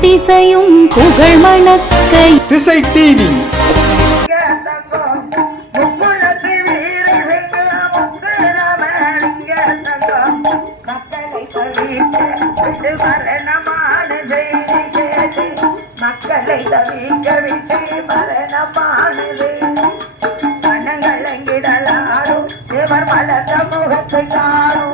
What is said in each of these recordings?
திசையும் புகழ் மணக்கை. திசை டிவி மக்களை தவிக்க விட்டு மரணமான மனங்களங்கிடலாரும் இவர் மலர்ந்த முகத்தை காணும்.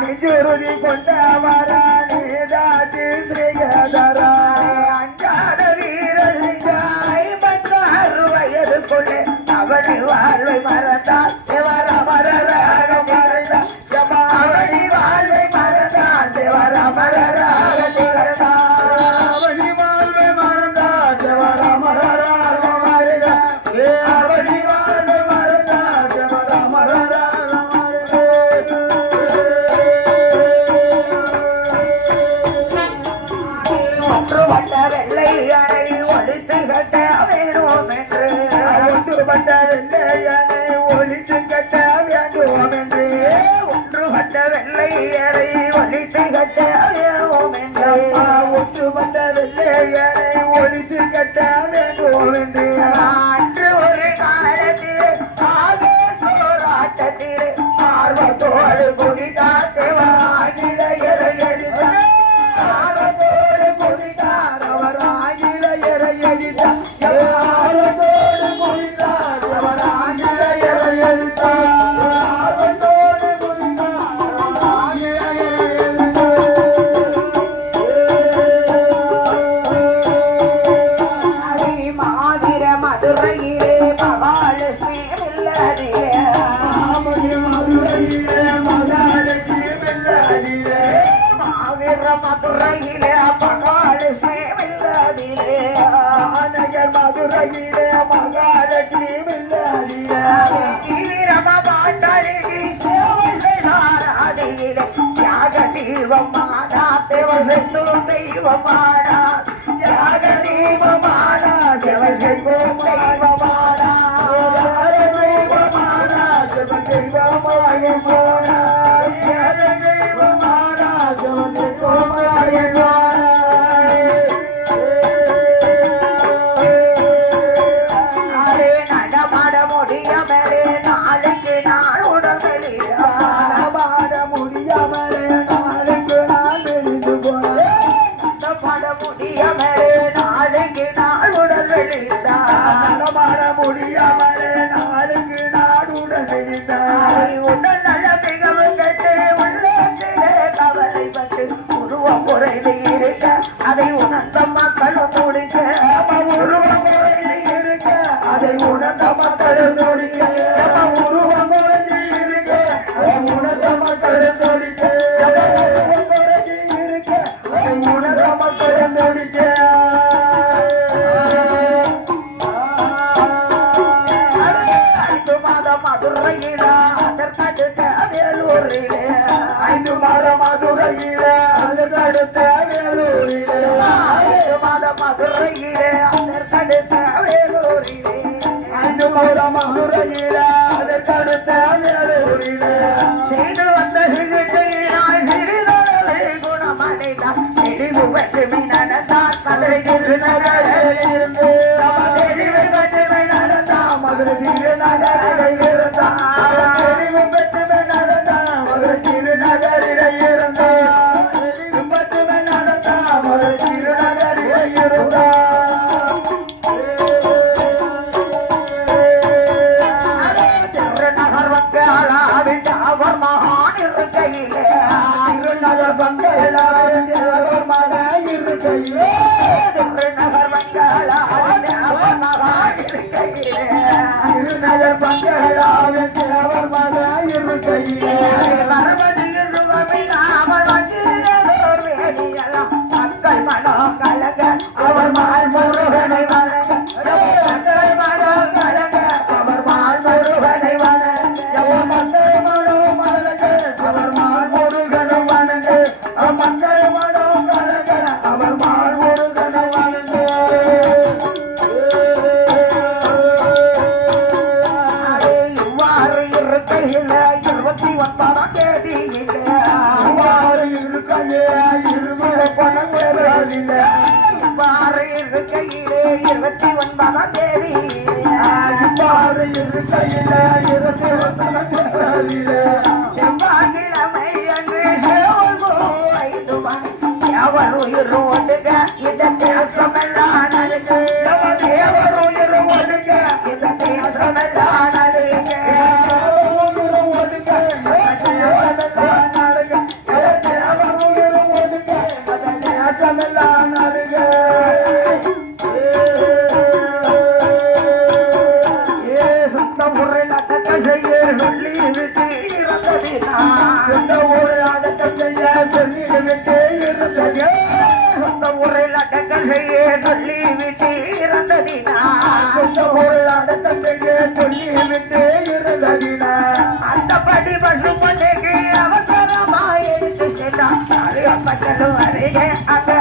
மிகுருதி கொண்டவரா ஆர்வத்தோடு மதுரையிலே மகாலட்சுமி வில்லாதிலே நகர் மதுரையிலே மகாலட்சுமி வில்லாதிலே வீரம பாட்டாளிலே சோமசாராதிலே தியாக தீவமானா தேவசெந்தோ தெய்வமானா தியாக தீவமானா தேவசெந்தோ தெய்வமானா Thank you. தாய் உடல் நல மிகவும் கெட்டு உள்ளத்திலே கவலைப்பட்டு உருவம் குறைந்து இருக்க அதை உணர்ந்த மக்கள் மதுரையிலா அதற்கடுத்த வேலூரிலே அது நகர் பங்களாவின் கிழவர் மதாயிரு கையிலே பரமதியில் ரூபமில் அவர் வங்கிலே மக்கள் மனம் கலக அவர் மால் முருகனை பாறை இருக்கையிலே இருபத்தி ஒன்பதாம் தேதி. பாறை இருக்கையிலே இருபத்தி ஒன்பதாம் தேதி. செவ்வாய்க்கிழமை தள்ளி விட்டு இறந்ததினா பொருளாத தந்தையே சொல்லி அந்த படி அருகே அந்த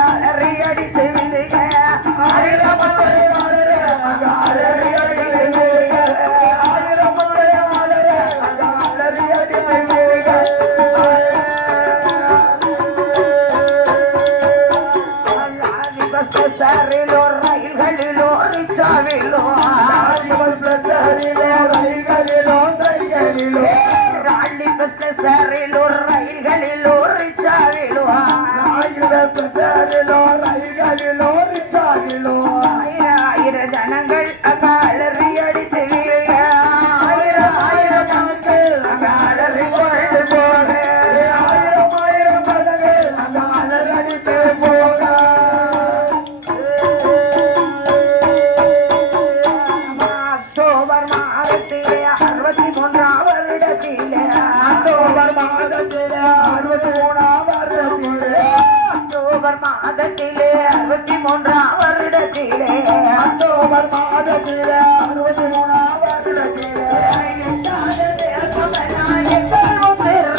இருபத்தி மூன்றாம் வருடத்திலே அக்டோபர் மாதத்திலே அறுபத்தி மூணாம் வருடத்திலே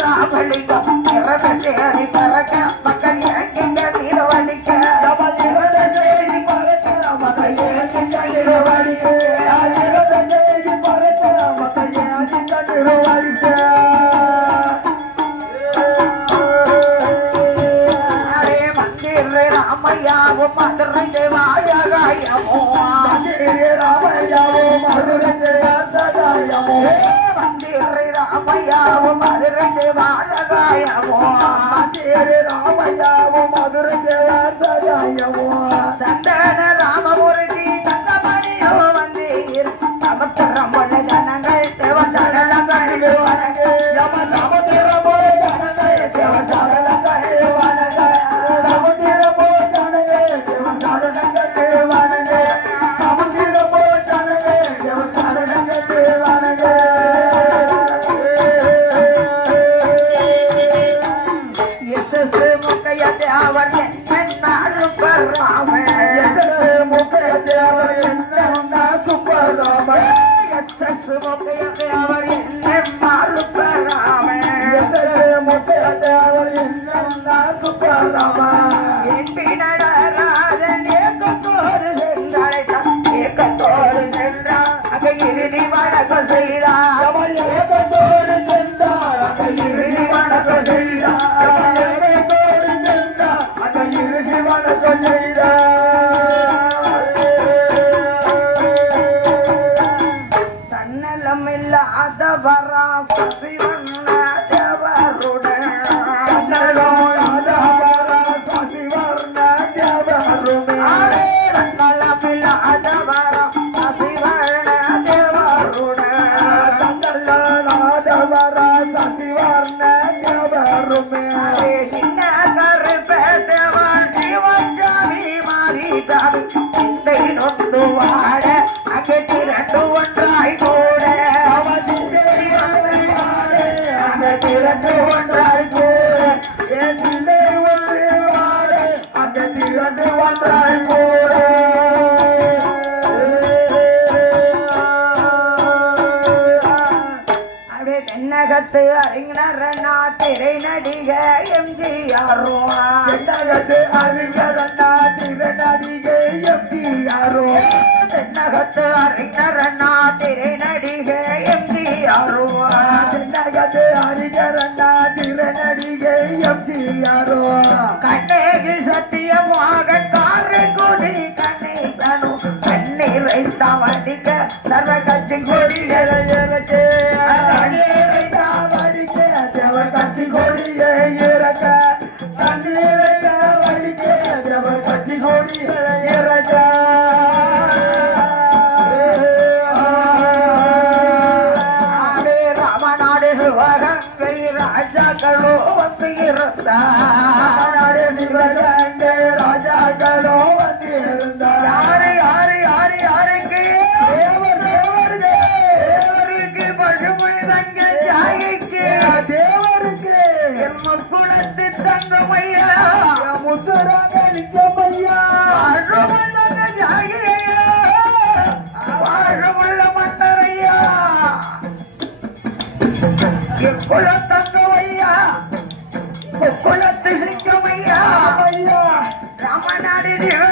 ராமலிங்கம் பறக்க ராமையாவும் மதுரங்கே வாரகாயமோ தேரு ராமையாவும் மதுரங்கே வாரகாயமோ சந்தன ராமமுருகி தங்கமணியோ வந்தீர். சமுத்திரம் உள்ள ஜனங்கள் தேவ சடலம் கணிவு வணங்கு செய்தார் அவள் ஏகத்தோடு சென்றார் அவள் இறுதி வணக்கம் செய்தார் I'm i don't baby. கண்டகத்து அறிஞரண்ணா திருநடிகை எம்ஜிஆரோ தென்னகத்து அறிஞரண்ணா திருநடிகை எம்ஜிஆரோ தென்னகத்து அறிஞரண்ணா திருநடிகை எம்ஜிஆரோ கண்ணேகி சத்தியமாக காரைக்குடி கணேசனு கண்ணீரை தவடிக்க சர்வ கட்சி கொடிகளை எனக்கு கண்ணீரை தவடிக்க சர்வ கட்சி கொடியை இறக்க. சிவகண்ட ராஜாக்களோ வந்திருந்தார் யாரு யாரு யாரு யாருக்கு தேவர் தேவருக்கு தேவருக்கு பசுமை தங்க தியாகிக்கு தேவருக்கு எம்ம குலத்து தங்கமையா முத்துராக நிச்சமையா அருமண்ணங்க தியாகியா வாழமுள்ள மன்னரையா எக்குளத்து রে